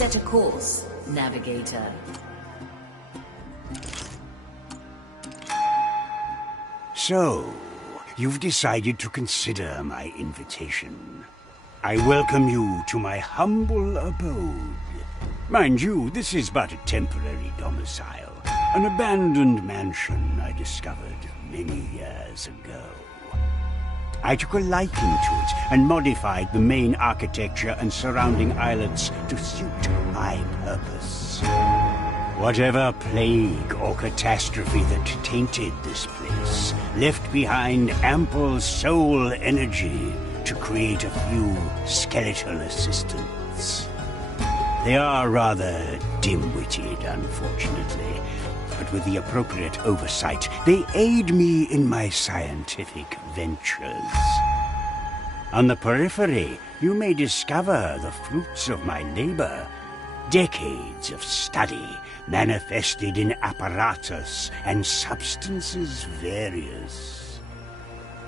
Set a course, navigator. So, you've decided to consider my invitation. I welcome you to my humble abode. Mind you, this is but a temporary domicile, an abandoned mansion I discovered many years ago. I took a liking to it and modified the main architecture and surrounding islets to suit my purpose. Whatever plague or catastrophe that tainted this place left behind ample soul energy to create a few skeletal assistants. They are rather dim-witted, unfortunately, but with the appropriate oversight, they aid me in my scientific ventures. On the periphery, you may discover the fruits of my labor. Decades of study manifested in apparatus and substances various.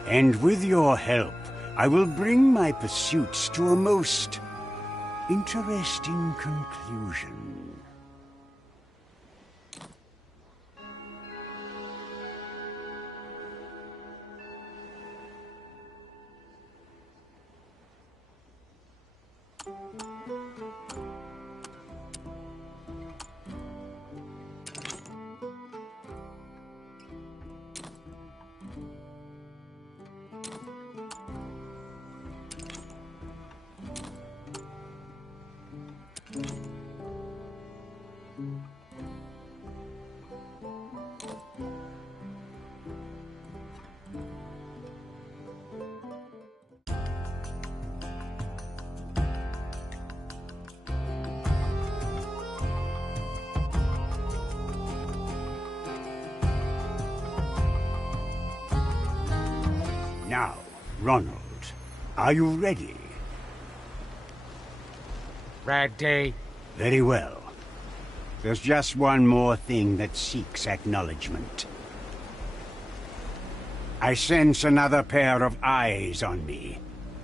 And with your help, I will bring my pursuits to a most interesting conclusion. Now, Ronald, are you ready? Ready. Very well. There's just one more thing that seeks acknowledgement. I sense another pair of eyes on me.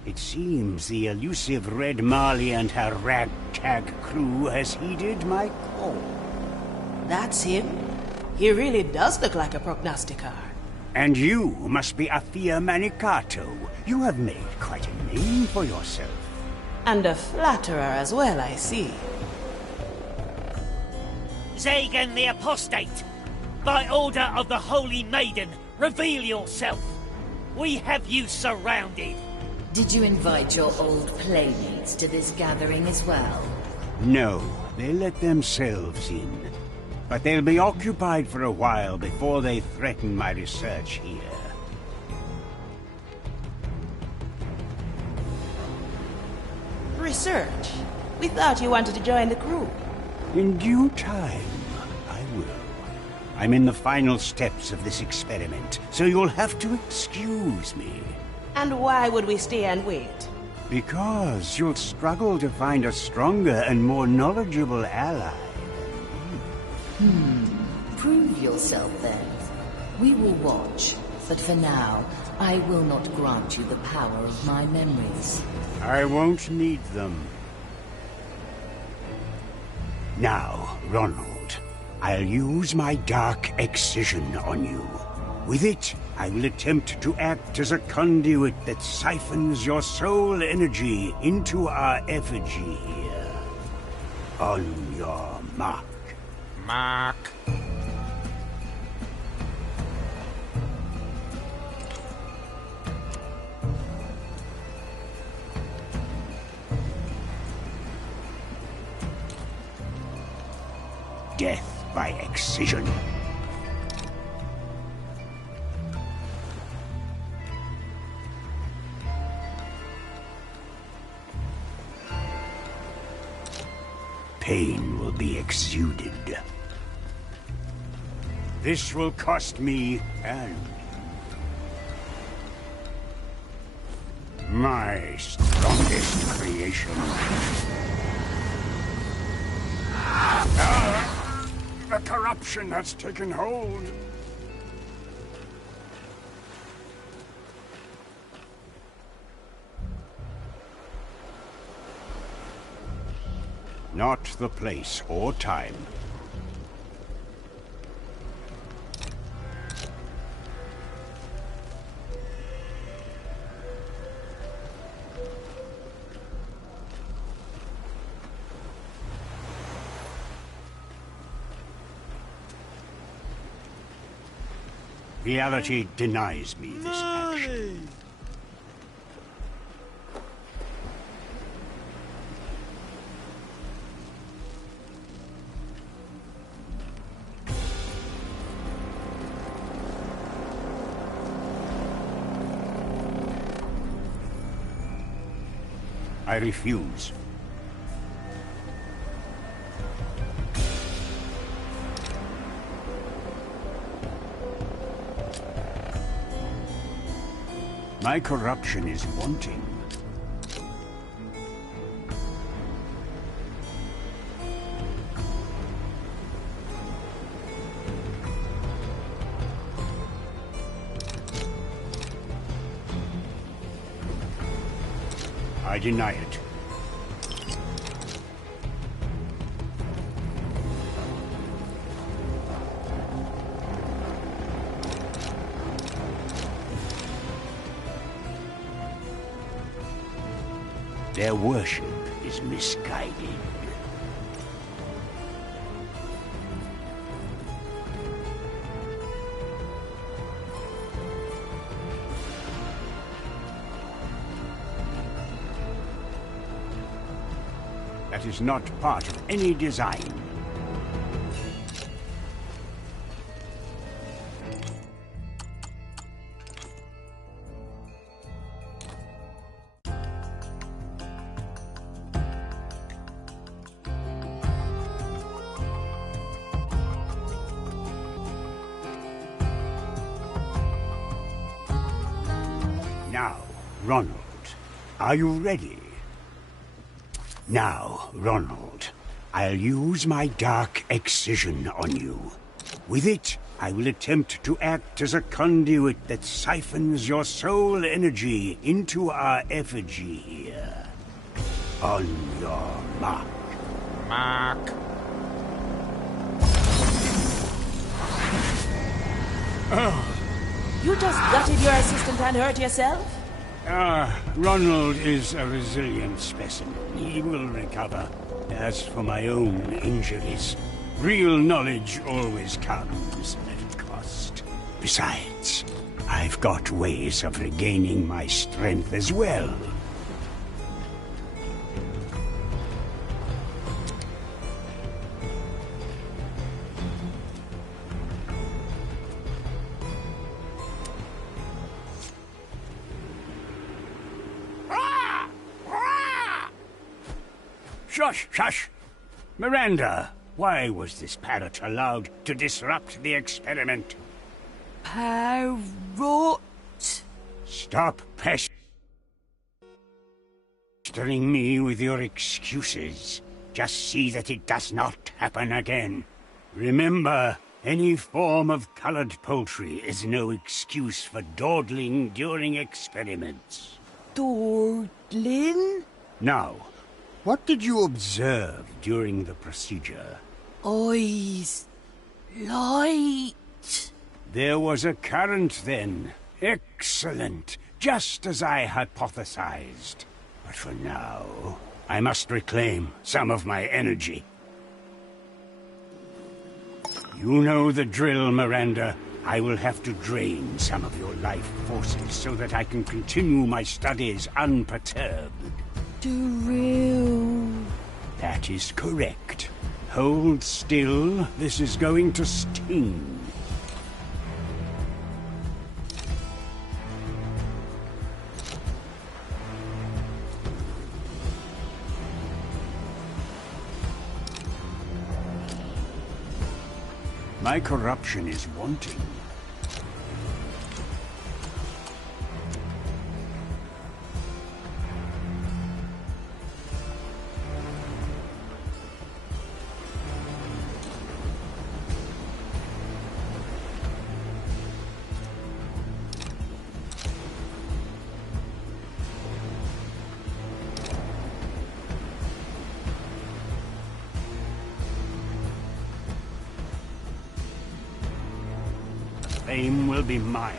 It seems the elusive Red Marley and her ragtag crew has heeded my call. That's him. He really does look like a prognosticator. And you must be Afia Manicato. You have made quite a name for yourself. And a flatterer as well, I see. Zagan the Apostate, by order of the Holy Maiden, reveal yourself. We have you surrounded. Did you invite your old playmates to this gathering as well? No, they let themselves in. But they'll be occupied for a while before they threaten my research here. Research? We thought you wanted to join the crew. In due time, I will. I'm in the final steps of this experiment, so you'll have to excuse me. And why would we stay and wait? Because you'll struggle to find a stronger and more knowledgeable ally. Prove yourself then. We will watch, but for now, I will not grant you the power of my memories. I won't need them. Now, Ronald, I'll use my dark excision on you. With it, I will attempt to act as a conduit that siphons your soul energy into our effigy here. On your mark. Mark. Death by excision. Pain will be exuded. This will cost me and my strongest creation. The corruption has taken hold. Not the place or time. Reality denies me this action. I refuse. My corruption is wanting. I deny it. Their worship is misguided. That is not part of any design. Now, Ronald, are you ready? Now, Ronald, I'll use my dark excision on you. With it, I will attempt to act as a conduit that siphons your soul energy into our effigy here. On your mark. Mark. You just gutted your assistant and hurt yourself? Ronald is a resilient specimen. He will recover. As for my own injuries, real knowledge always comes at a cost. Besides, I've got ways of regaining my strength as well. Shush, shush! Miranda, why was this parrot allowed to disrupt the experiment? Parrot? Stop pestering me with your excuses. Just see that it does not happen again. Remember, any form of colored poultry is no excuse for dawdling during experiments. Dawdling? Now, what did you observe during the procedure? Eyes. Light. There was a current then. Excellent. Just as I hypothesized. But for now, I must reclaim some of my energy. You know the drill, Miranda. I will have to drain some of your life forces so that I can continue my studies unperturbed. Drill. That is correct. Hold still. This is going to sting. My corruption is wanting. fame will be mine.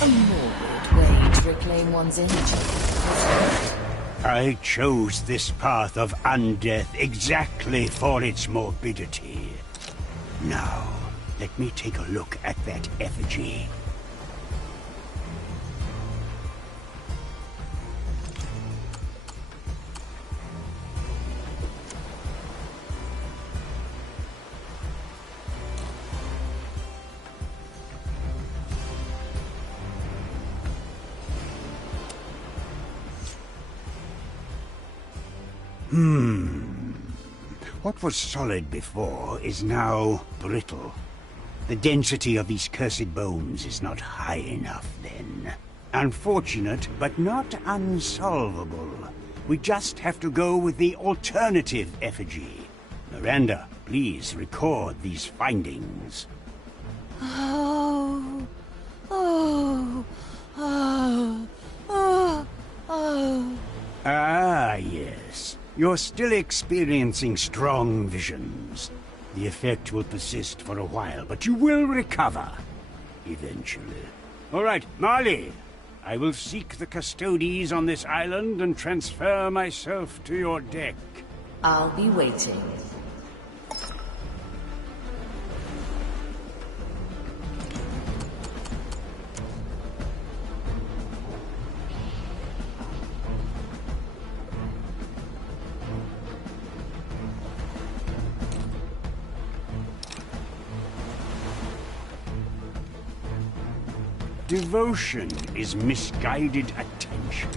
A morbid way to reclaim one's energy. I chose this path of undeath exactly for its morbidity. Now, let me take a look at that effigy. What was solid before is now brittle. The density of these cursed bones is not high enough, then. Unfortunate, but not unsolvable. We just have to go with the alternative effigy. Miranda, please record these findings. Oh. Ah, yes. You're still experiencing strong visions. The effect will persist for a while, but you will recover. Eventually. All right, Marley. I will seek the custodies on this island and transfer myself to your deck. I'll be waiting. Devotion is misguided attention.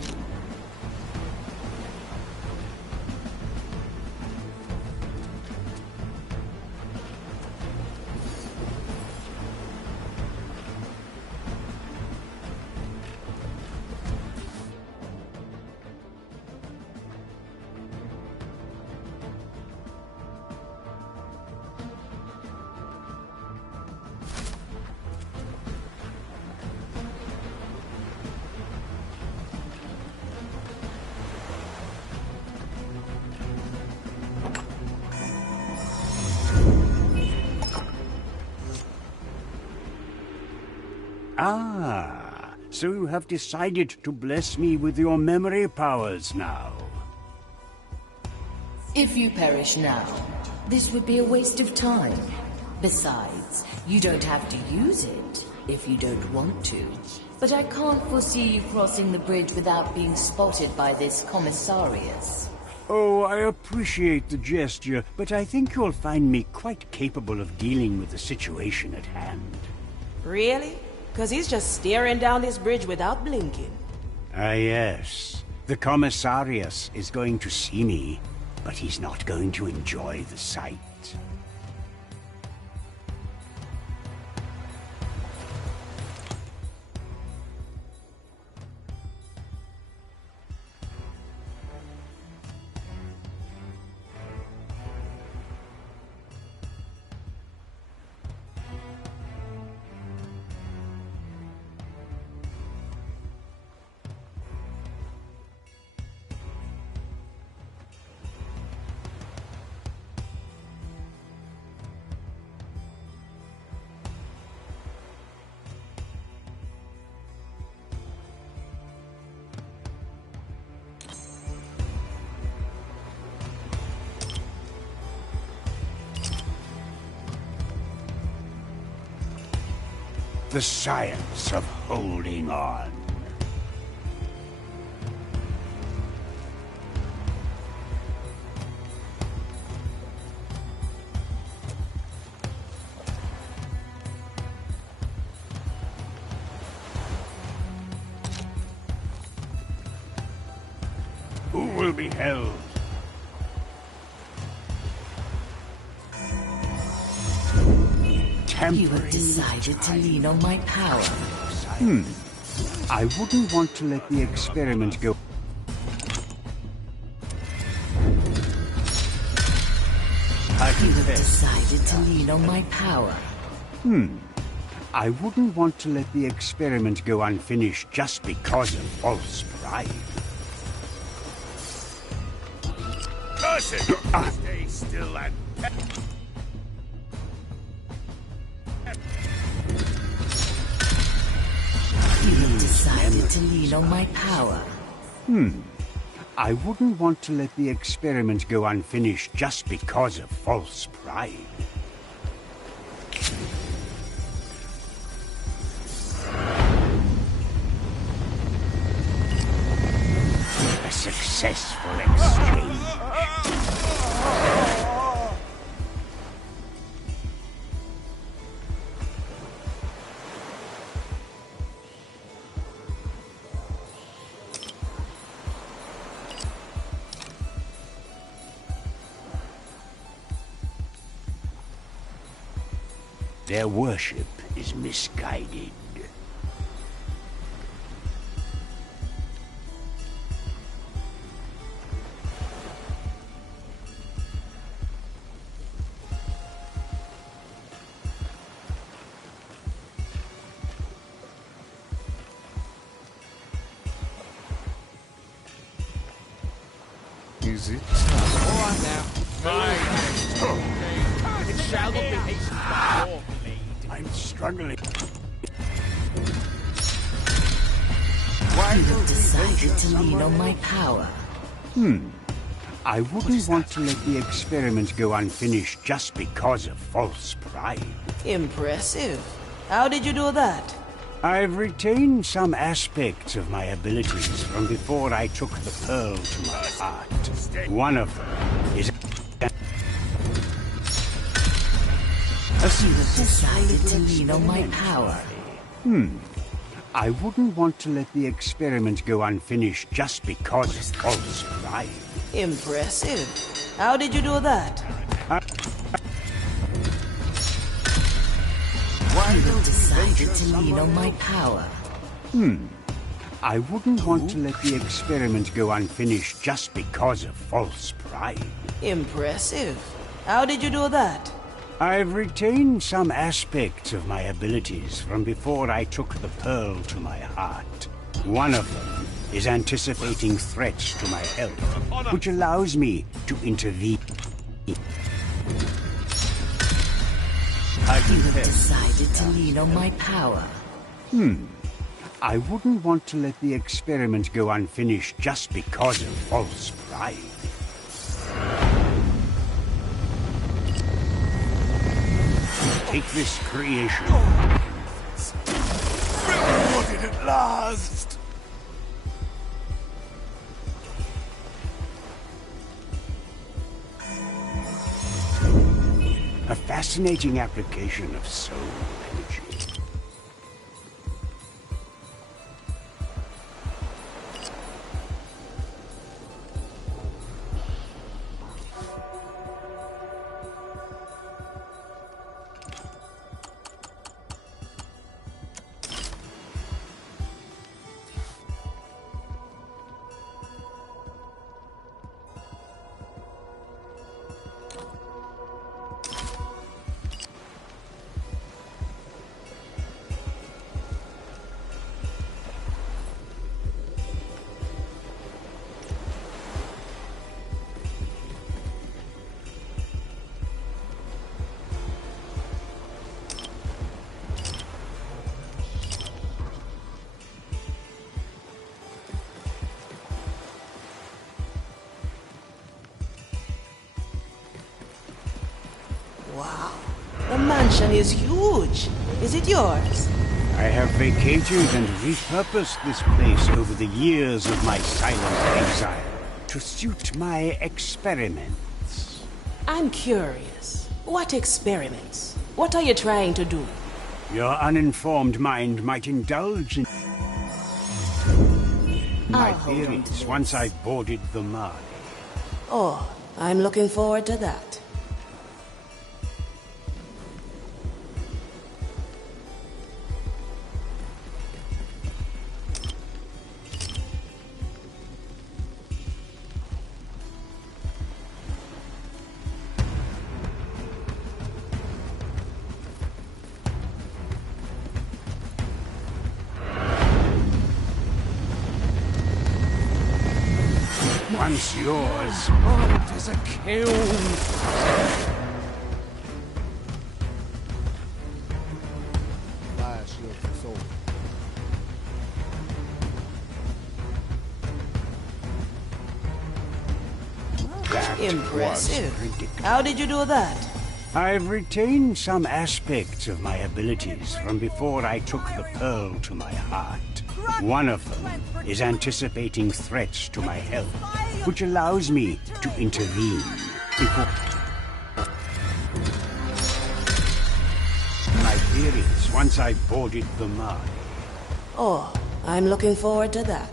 Ah, so you have decided to bless me with your memory powers now. If you perish now, this would be a waste of time. Besides, you don't have to use it if you don't want to. But I can't foresee you crossing the bridge without being spotted by this commissarius. Oh, I appreciate the gesture, but I think you'll find me quite capable of dealing with the situation at hand. Really? Because he's just staring down this bridge without blinking. Ah, yes. The commissarius is going to see me, but he's not going to enjoy the sight. The science of holding on. Who will be held? You have decided to lean on my power. I wouldn't want to let the experiment go. You have decided to lean on my power. I wouldn't want to let the experiment go unfinished just because of false pride. Person, stay still and... You have decided to lean on my power. I wouldn't want to let the experiment go unfinished just because of false pride. A successful exchange. Their worship is misguided. Is it? All right now. It shall not be hastened by your blade. I'm struggling. You have decided to lean on my power. I wouldn't want to let the experiment go unfinished just because of false pride. Impressive. How did you do that? I've retained some aspects of my abilities from before I took the pearl to my heart. One of them is... You have decided to lean on my power. I wouldn't want to let the experiment go unfinished just because of false pride. Impressive. How did you do that? You have decided to lean on my power. I wouldn't want to let the experiment go unfinished just because of false pride. Impressive. How did you do that? I've retained some aspects of my abilities from before I took the pearl to my heart. One of them is anticipating threats to my health, which allows me to intervene. You have decided to lean on my power. I wouldn't want to let the experiment go unfinished just because of false pride. Take this creation. Rewarded at last! A fascinating application of soul energy. Wow. The mansion is huge. Is it yours? I have vacated and repurposed this place over the years of my silent exile to suit my experiments. I'm curious. What experiments? What are you trying to do? Your uninformed mind might indulge in my I'll hold on to theories this. once I've boarded the Marley. Oh, I'm looking forward to that. Once yours. Oh, it is a kiln. Fire shield for soul. That Impressive. was ridiculous. How did you do that? I've retained some aspects of my abilities from before I took the pearl to my heart. One of them is anticipating threats to my health, which allows me to intervene before my periods once I've boarded the mine. Oh, I'm looking forward to that.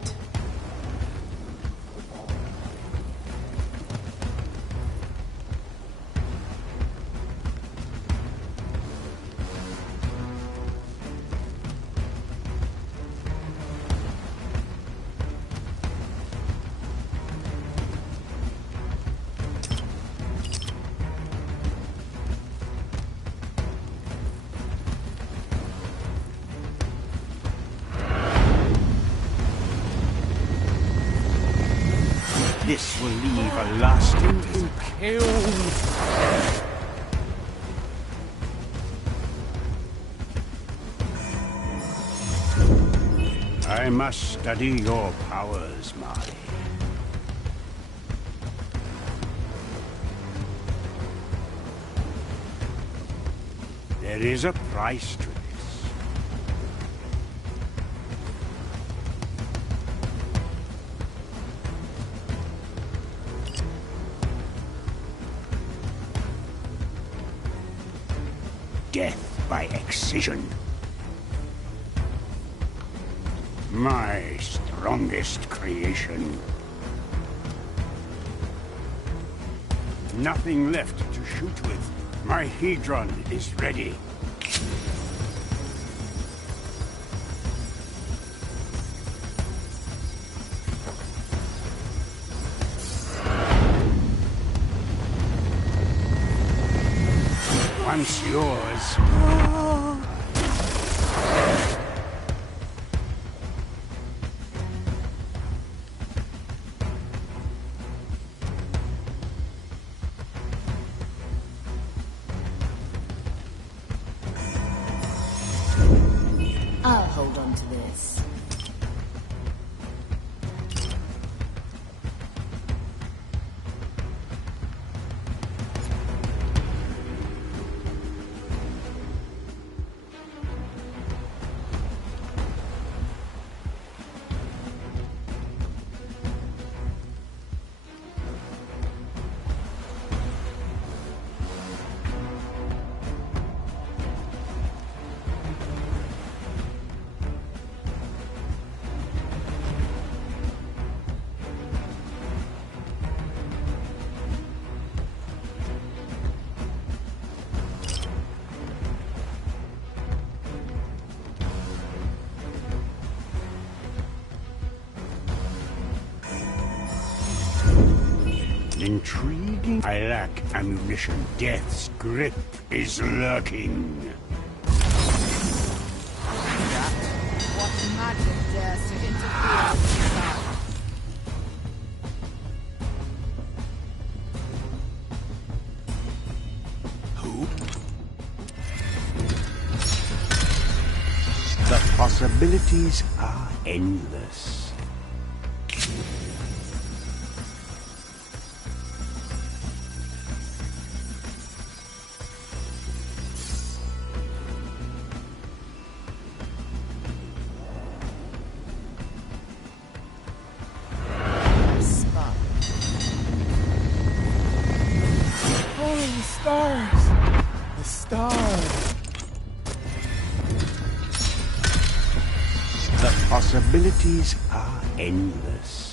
This will leave a lasting Kiln. I must study your powers, Marley. There is a price to this. Death by excision. My strongest creation. Nothing left to shoot with. My Hedron is ready. Once yours. I'll hold on to this. Intriguing. I lack ammunition. Death's grip is lurking. What magic dares to interfere with yourself? Who? The possibilities are endless. The stars. The possibilities are endless.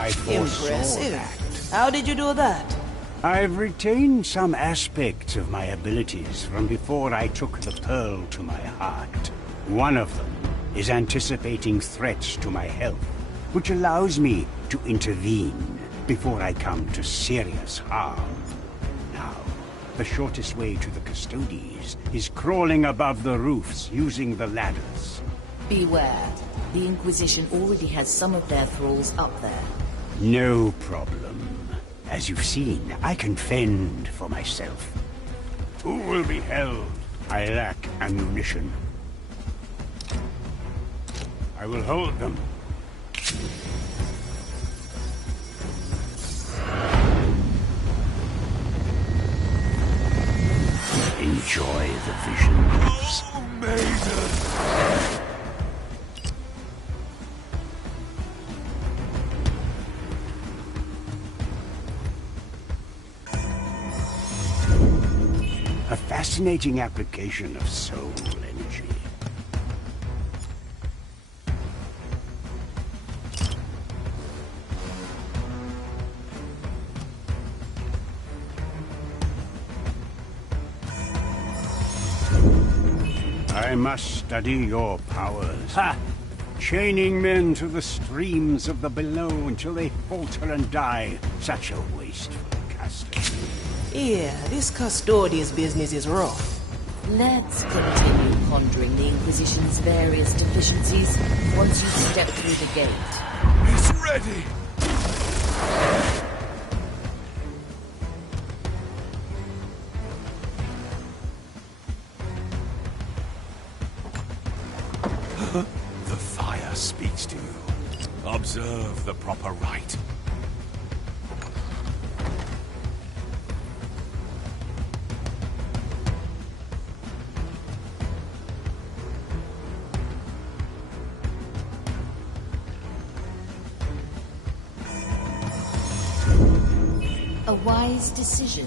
I foresaw Impressive. that. How did you do that? I've retained some aspects of my abilities from before I took the pearl to my heart. One of them is anticipating threats to my health, which allows me to intervene before I come to serious harm. Now, the shortest way to the custodies is crawling above the roofs using the ladders. Beware. The Inquisition already has some of their thralls up there. No problem. As you've seen, I can fend for myself. Who will be held? I lack ammunition. I will hold them. Enjoy the visions. Oh, maiden! A fascinating application of soul energy. I must study your powers. Ha! Chaining men to the streams of the below until they falter and die. Such a wasteful custom. Yeah, this custodian's business is rough. Let's continue pondering the Inquisition's various deficiencies once you've stepped through the gate. It's ready! The fire speaks to you. Observe the proper rite. A wise decision.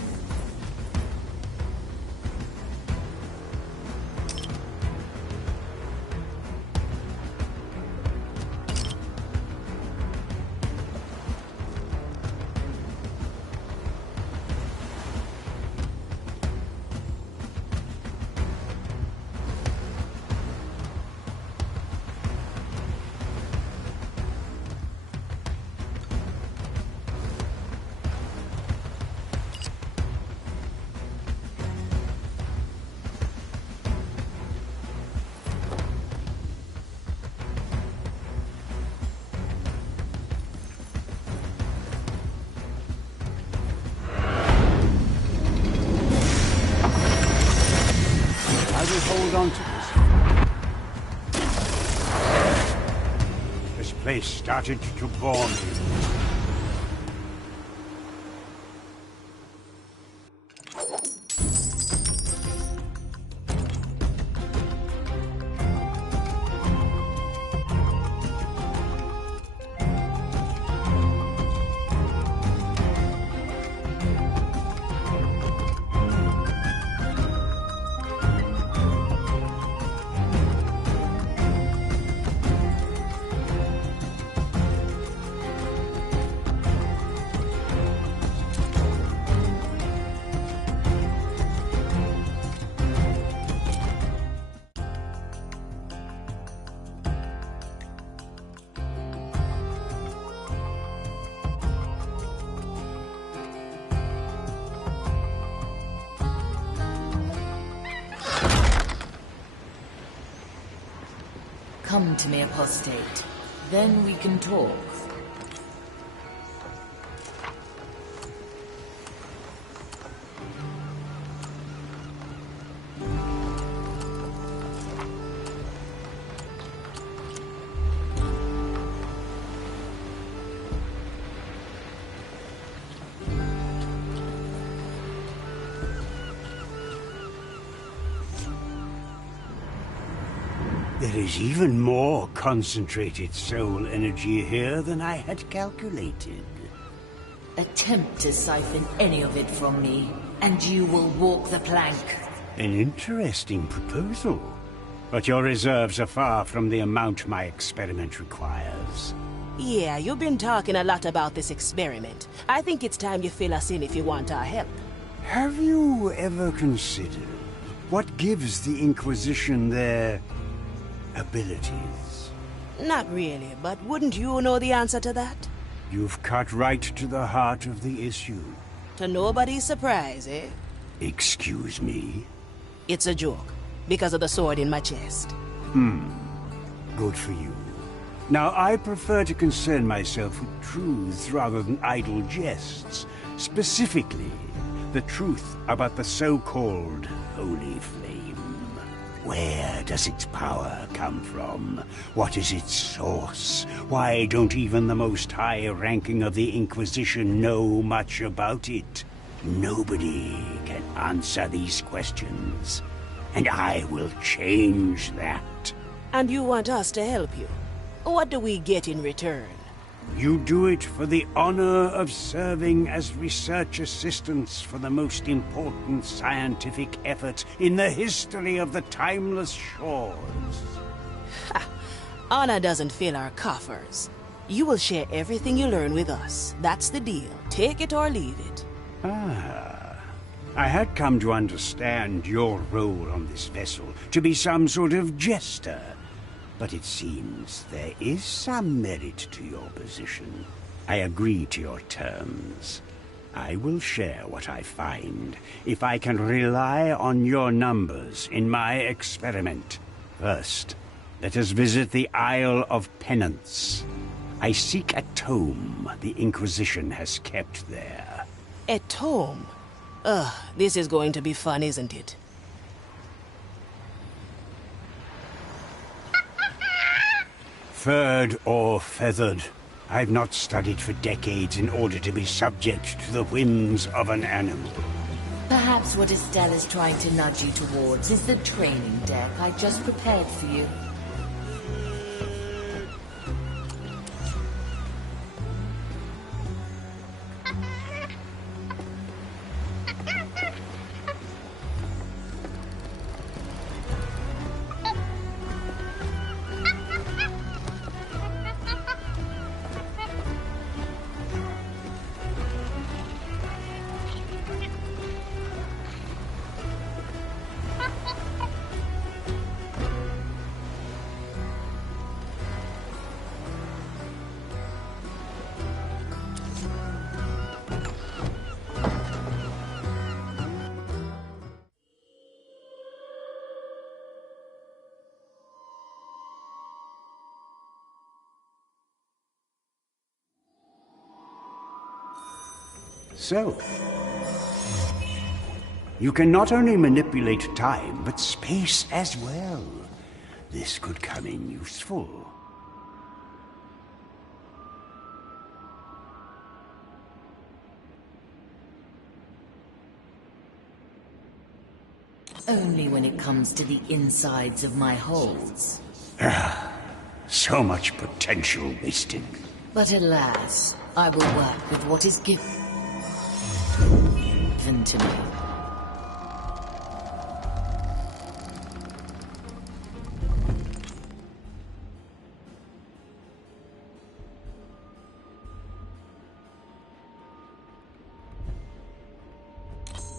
Hold on to this. This place started to bore me. Come to me, apostate. Then we can talk. There is even more concentrated soul energy here than I had calculated. Attempt to siphon any of it from me, and you will walk the plank. An interesting proposal. But your reserves are far from the amount my experiment requires. Yeah, you've been talking a lot about this experiment. I think it's time you fill us in if you want our help. Have you ever considered what gives the Inquisition their abilities? Not really, but wouldn't you know the answer to that? You've cut right to the heart of the issue. To nobody's surprise, eh? Excuse me? It's a joke, because of the sword in my chest. Good for you. Now, I prefer to concern myself with truths rather than idle jests. Specifically, the truth about the so-called Holy Flame. Where does its power come from? What is its source? Why don't even the most high-ranking of the Inquisition know much about it? Nobody can answer these questions, and I will change that. And you want us to help you? What do we get in return? You do it for the honor of serving as research assistants for the most important scientific effort in the history of the Timeless Shores. Honor doesn't fill our coffers. You will share everything you learn with us. That's the deal. Take it or leave it. I had come to understand your role on this vessel to be some sort of jester. But it seems there is some merit to your position. I agree to your terms. I will share what I find, if I can rely on your numbers in my experiment. First, let us visit the Isle of Penance. I seek a tome the Inquisition has kept there. A tome? Ugh, this is going to be fun, isn't it? Furred or feathered, I've not studied for decades in order to be subject to the whims of an animal. Perhaps what Estelle is trying to nudge you towards is the training deck I just prepared for you. So, you can not only manipulate time, but space as well. This could come in useful. Only when it comes to the insides of my holds. So much potential wasted. But alas, I will work with what is given to me.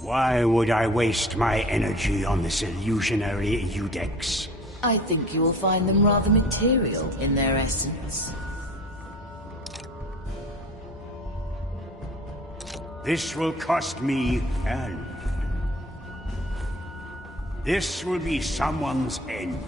Why would I waste my energy on this illusionary Eudex? I think you will find them rather material in their essence. This will cost me hand. This will be someone's end.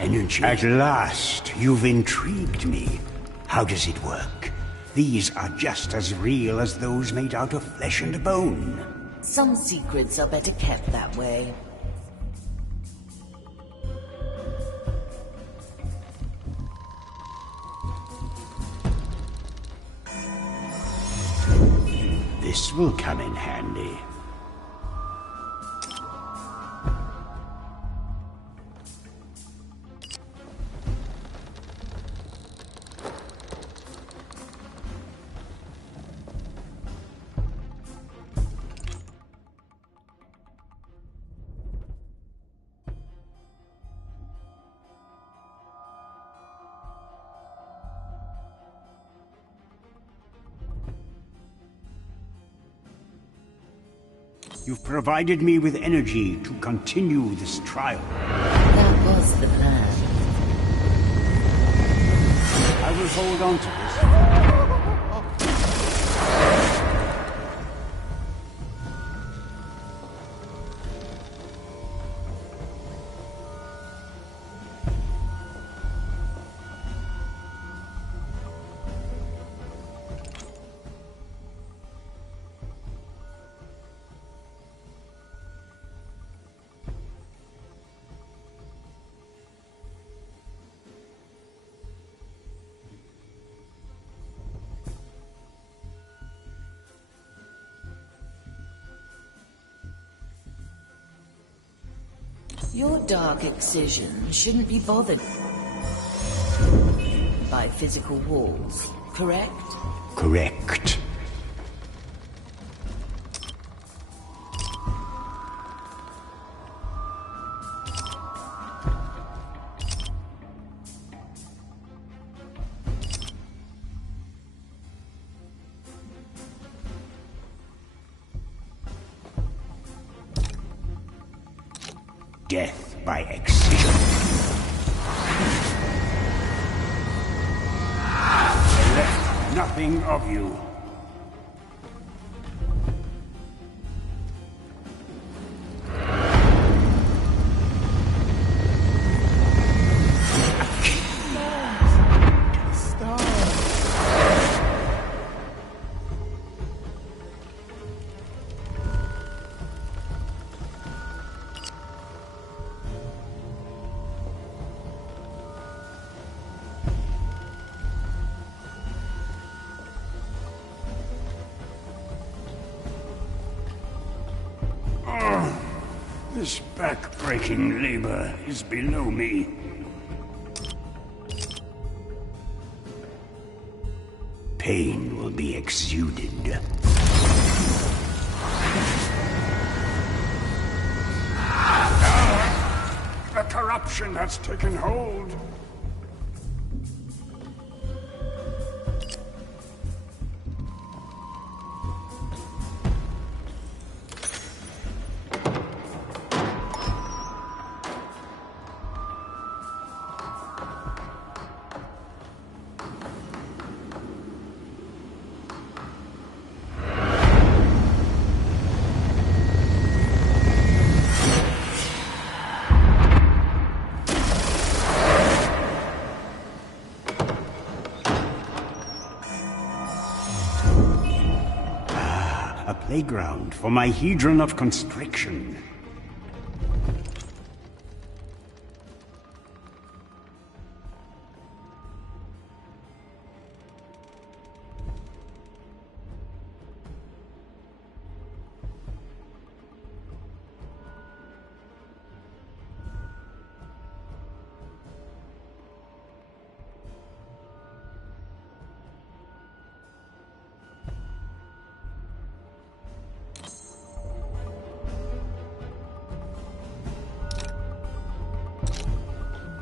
Energy. At last, you've intrigued me. How does it work? These are just as real as those made out of flesh and bone. Some secrets are better kept that way. This will come in handy. You've provided me with energy to continue this trial. That was the plan. I will hold on to this. Your dark excision shouldn't be bothered by physical walls, correct? Correct. Death by excision. I left nothing of you. This back-breaking labor is below me. Pain will be exuded. The corruption has taken hold. A playground for my hedron of constriction.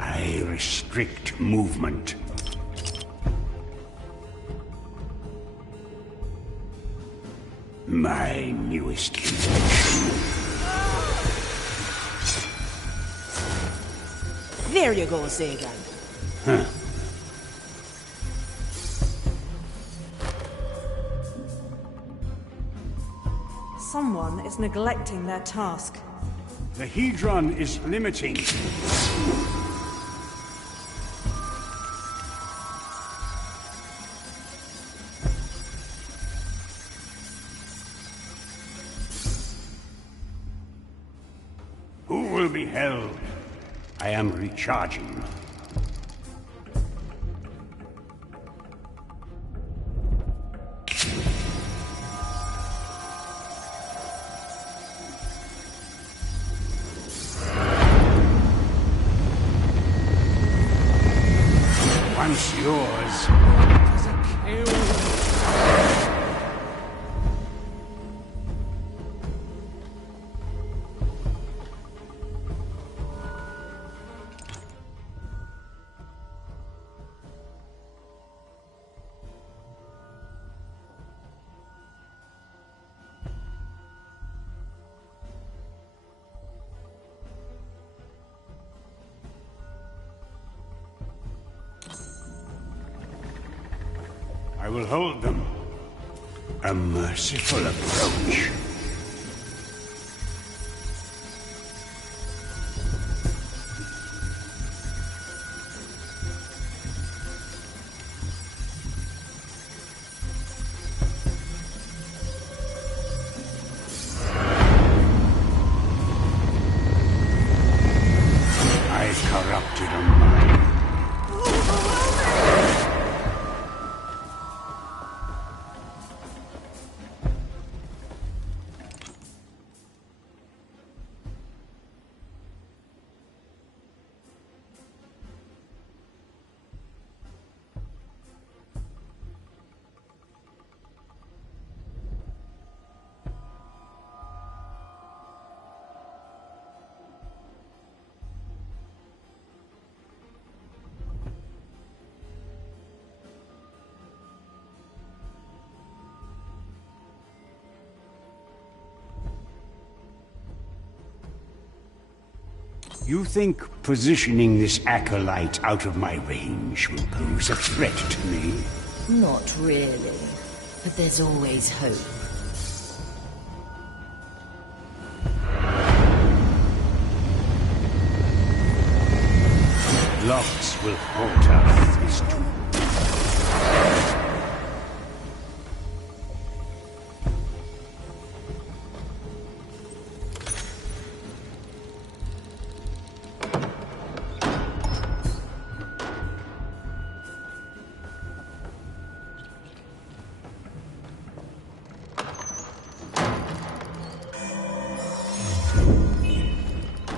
I restrict movement. My newest invention. There you go, Sagan. Huh. Someone is neglecting their task. The hedron is limiting. Who will be held? I am recharging. Once yours, it is a kill. will hold them. A merciful approach. You think positioning this acolyte out of my range will pose a threat to me? Not really. But there's always hope. Locks will falter this tomb.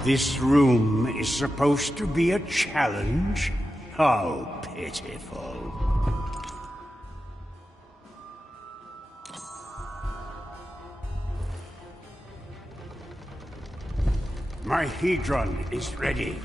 This room is supposed to be a challenge? How pitiful. My Hedron is ready.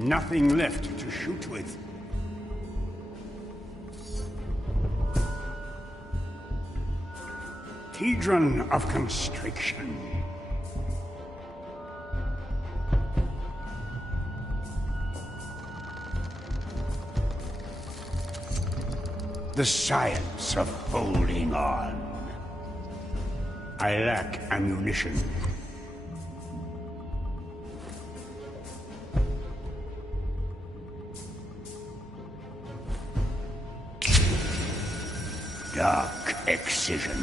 Nothing left to shoot with. Hedron of Constriction. The science of holding on. I lack ammunition. Dark excision.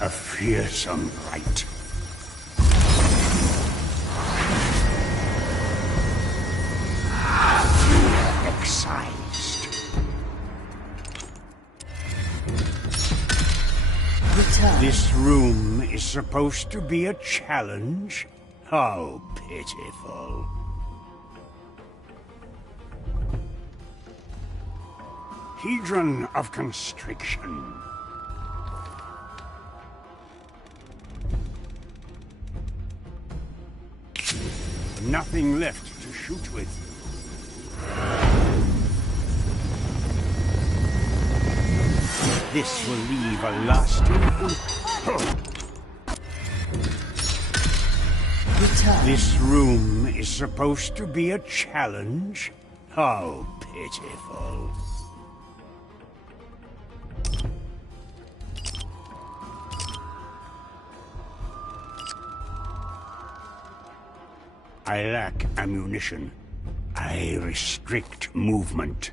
A fearsome rite. You are excised. Return. This room is supposed to be a challenge? How pitiful. Hedron of Constriction. Nothing left to shoot with. This will leave a lasting Return. This room is supposed to be a challenge? How pitiful. I lack ammunition. I restrict movement.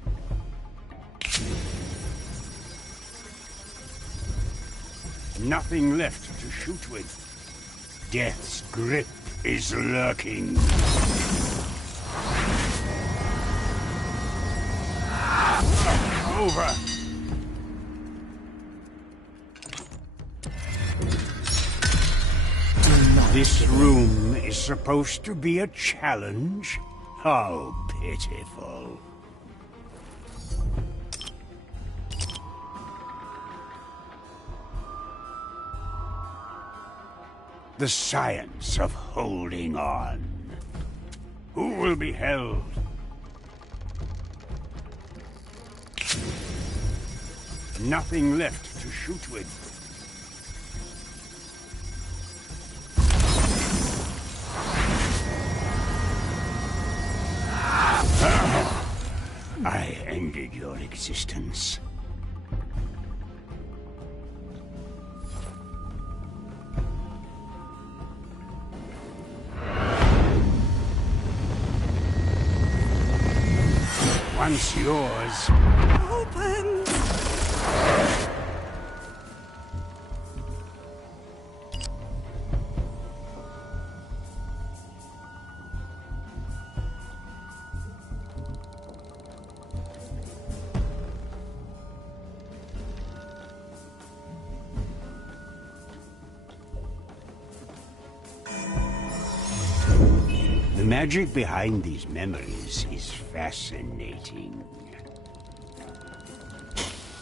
Nothing left to shoot with. Death's grip is lurking. Over. This room is supposed to be a challenge? How pitiful. The science of holding on. Who will be held? Nothing left to shoot with. I ended your existence. Once yours. Open! The magic behind these memories is fascinating.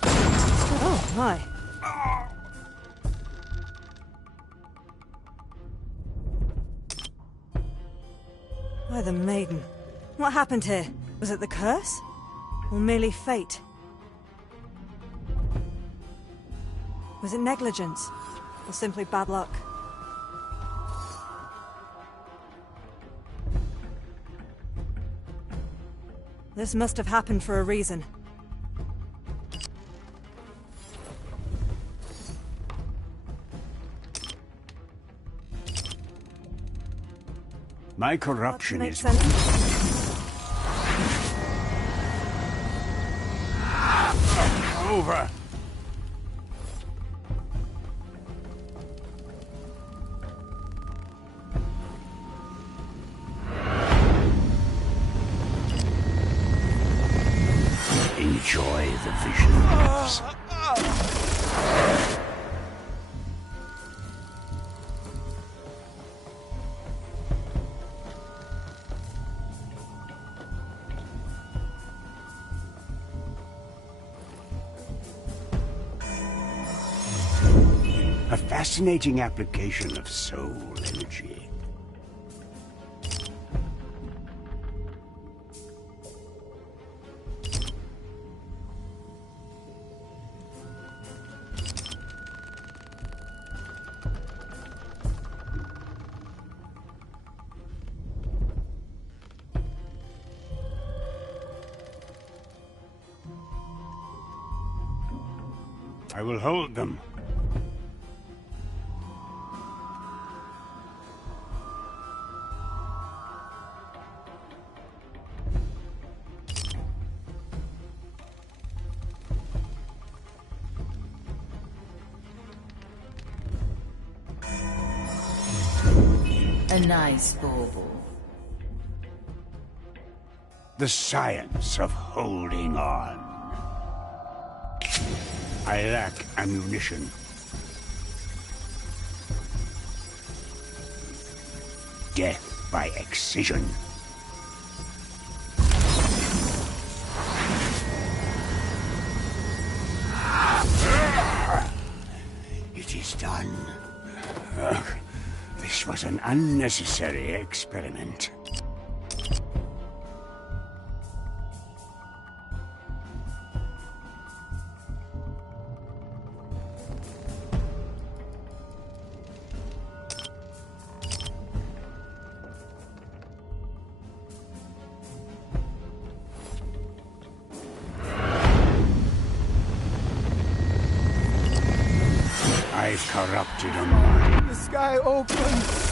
Oh, my. Why the maiden? What happened here? Was it the curse? Or merely fate? Was it negligence? Or simply bad luck? This must have happened for a reason. My corruption Makes is sense. over. Enjoy the visions. A fascinating application of soul energy. I will hold them. A nice bauble. The science of holding on. I lack ammunition. Death by excision. It is done. Ugh, this was an unnecessary experiment. I've corrupted a mind. The sky opens!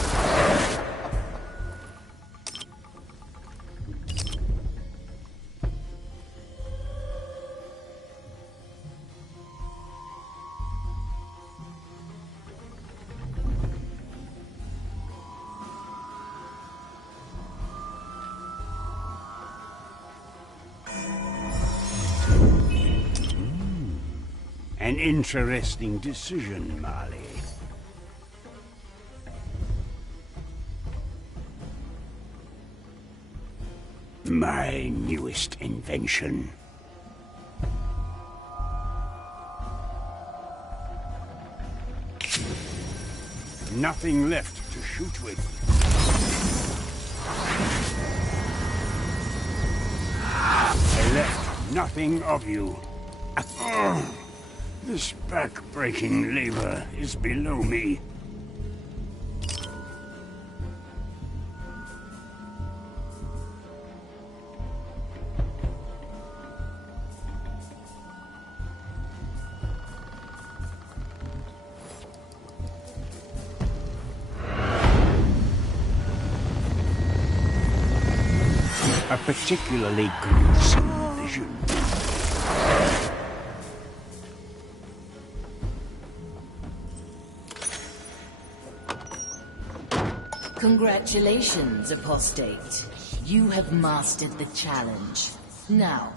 An interesting decision, Marley. My newest invention. nothing left to shoot with. I left nothing of you. This back-breaking labor is below me. A particularly gruesome vision. Congratulations, Apostate. You have mastered the challenge. Now,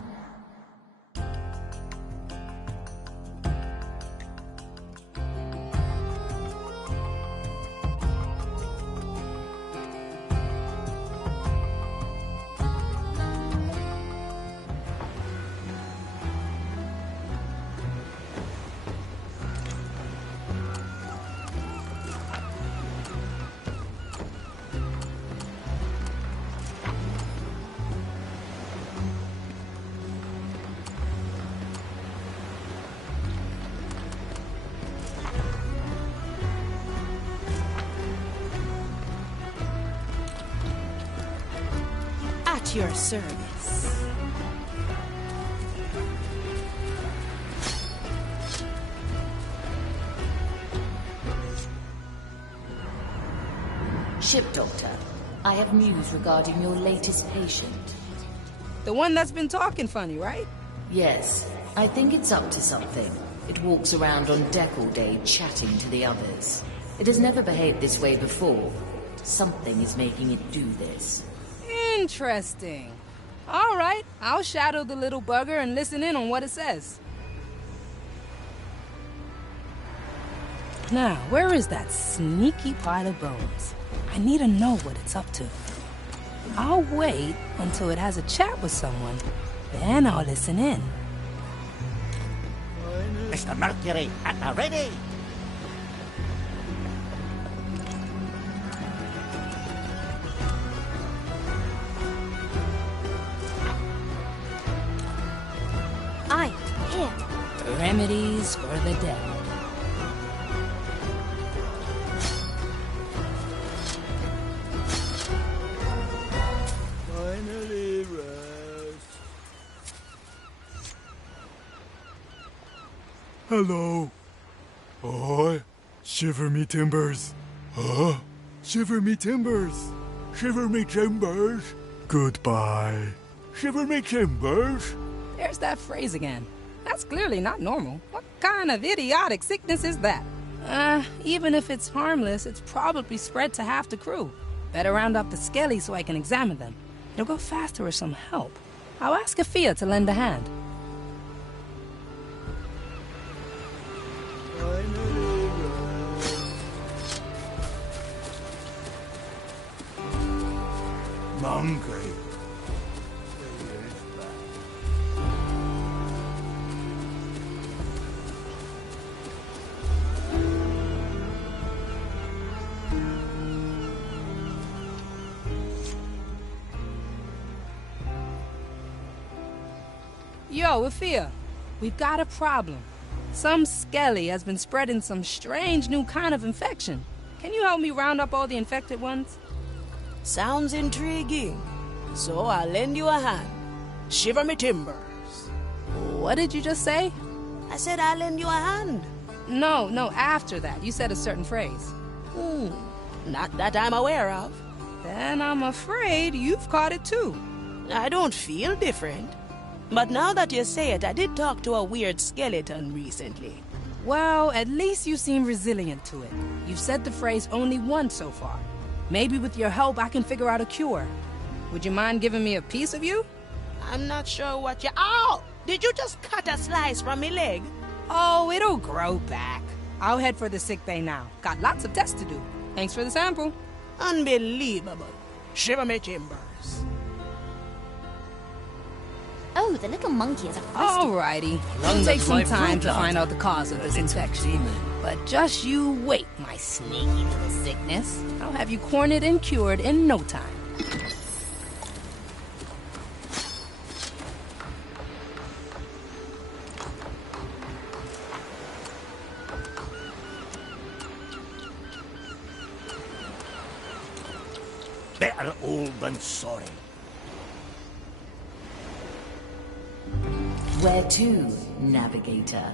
At your service. Ship Doctor, I have news regarding your latest patient. The one that's been talking funny, right? Yes, I think it's up to something. It walks around on deck all day chatting to the others. It has never behaved this way before. Something is making it do this. Interesting. All right, I'll shadow the little bugger and listen in on what it says. Now, where is that sneaky pile of bones? I need to know what it's up to. I'll wait until it has a chat with someone, then I'll listen in. Mr. Mercury, at the ready! I'm here. Remedies for the dead. Finally rest. Hello. Oi. Shiver me timbers. Huh? Shiver me timbers. Shiver me timbers. Goodbye. Shiver me timbers. There's that phrase again. That's clearly not normal. What kind of idiotic sickness is that? Even if it's harmless, it's probably spread to half the crew. Better round up the skellies so I can examine them. It'll go faster with some help. I'll ask Afia to lend a hand. Monkey. Yo, Afia, we've got a problem. Some skelly has been spreading some strange new kind of infection. Can you help me round up all the infected ones? Sounds intriguing. So I'll lend you a hand. Shiver me timbers. What did you just say? I said I'll lend you a hand. No, after that. You said a certain phrase. Not that I'm aware of. Then I'm afraid you've caught it too. I don't feel different. But now that you say it, I did talk to a weird skeleton recently. Well, at least you seem resilient to it. You've said the phrase only once so far. Maybe with your help I can figure out a cure. Would you mind giving me a piece of you? I'm not sure what you... Ow! Did you just cut a slice from my leg? Oh, it'll grow back. I'll head for the sick bay now. Got lots of tests to do. Thanks for the sample. Unbelievable. Shiver me timbers. Oh, the little monkey is a Alrighty. It'll take some time to find out the cause of this infection. But just you wait, my sneaky little sickness. I'll have you cornered and cured in no time. Better old than sorry. Where to, navigator?